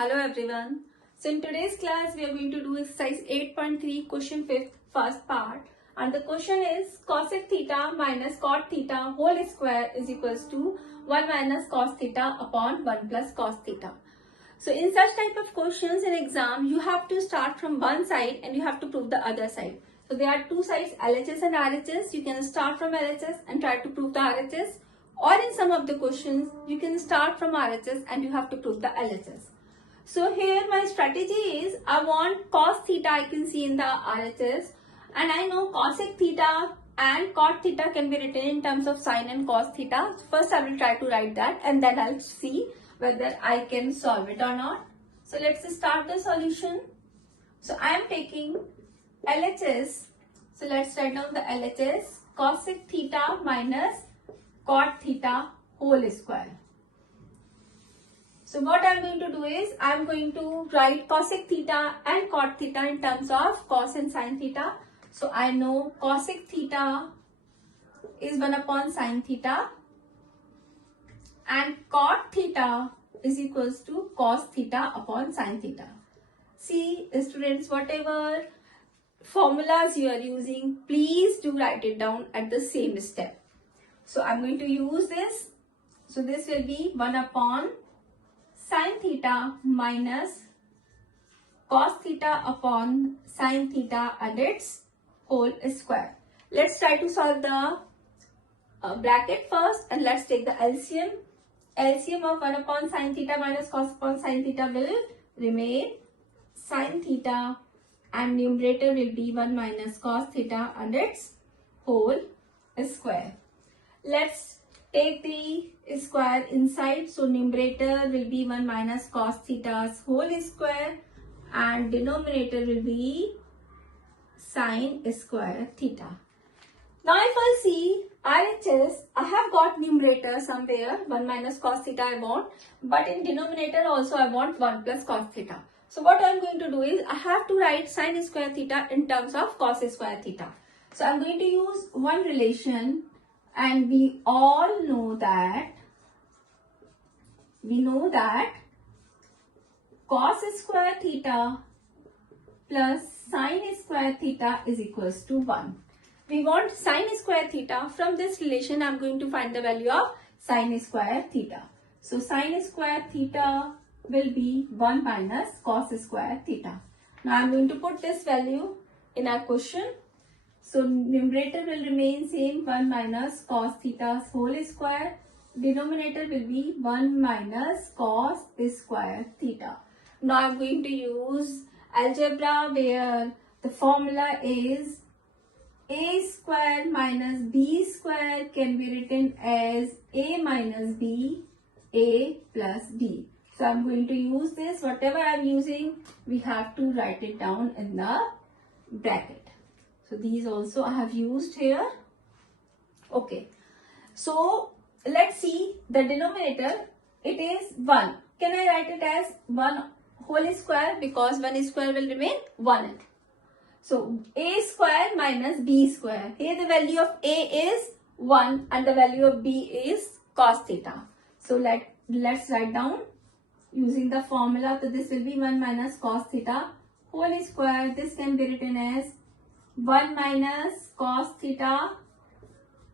Hello everyone. So in today's class we are going to do exercise 8.3 question 5th first part, and the question is cosec theta minus cot theta whole square is equals to 1 minus cos theta upon 1 plus cos theta. So in such type of questions in exam you have to start from one side and you have to prove the other side. So there are two sides, LHS and RHS. You can start from LHS and try to prove the RHS, or in some of the questions you can start from RHS and you have to prove the LHS. So here my strategy is I want cos theta I can see in the RHS, and I know cosec theta and cot theta can be written in terms of sine and cos theta. So first I will try to write that and then I'll see whether I can solve it or not. So let's start the solution. So I am taking LHS. So let's write down the LHS. Cosec theta minus cot theta whole square. So what I am going to do is I am going to write cosec theta and cot theta in terms of cos and sin theta. So I know cosec theta is 1 upon sin theta and cot theta is equals to cos theta upon sin theta. See students, whatever formulas you are using, please do write it down at the same step. So I am going to use this. So this will be 1 upon sin theta minus cos theta upon sin theta and its whole square. Let's try to solve the bracket first, and let's take the LCM. LCM of 1 upon sin theta minus cos upon sin theta will remain sin theta, and numerator will be 1 minus cos theta and its whole square. Let's take the square inside. So numerator will be 1 minus cos theta's whole square and denominator will be sin square theta. Now if I see RHS, I have got numerator somewhere 1 minus cos theta I want, but in denominator also I want 1 plus cos theta. So what I am going to do is I have to write sin square theta in terms of cos square theta. So I am going to use one relation, and we all know that cos square theta plus sin square theta is equals to 1. We want sin square theta. From this relation I am going to find the value of sin square theta. So sin square theta will be 1 minus cos square theta. Now I am going to put this value in our question. So numerator will remain same, 1 minus cos theta's whole square. Denominator will be 1 minus cos square theta. Now I am going to use algebra where the formula is a square minus b square can be written as a minus b, a plus b. So I am going to use this. Whatever I am using, we have to write it down in the bracket. So these also I have used here. Okay. So let's see the denominator. It is 1. Can I write it as 1 whole square, because 1 square will remain 1. So a square minus b square. Here the value of a is 1 and the value of b is cos theta. So let's write down using the formula. So this will be 1 minus cos theta whole square. This can be written as 1 minus cos theta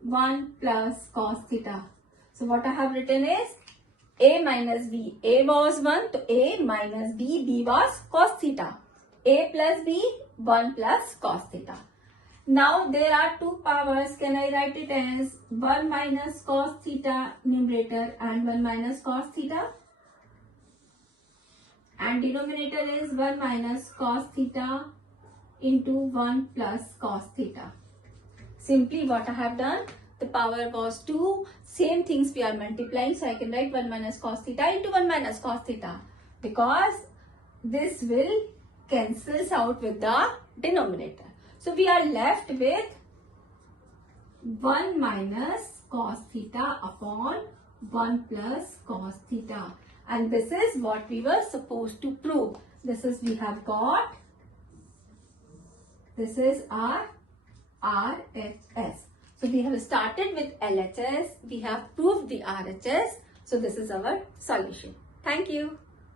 1 plus cos theta. So what I have written is a minus b. A was 1, so a minus b. B was cos theta. A plus b, 1 plus cos theta. Now there are two powers. Can I write it as 1 minus cos theta numerator and 1 minus cos theta? And denominator is 1 minus cos theta into 1 plus cos theta. Simply what I have done, the power was 2, same things we are multiplying, so I can write 1 minus cos theta into 1 minus cos theta, because this will cancels out with the denominator. So we are left with 1 minus cos theta upon 1 plus cos theta, and this is what we were supposed to prove. This is we have got. This is our RHS. So we have started with LHS. We have proved the RHS. So this is our solution. Thank you.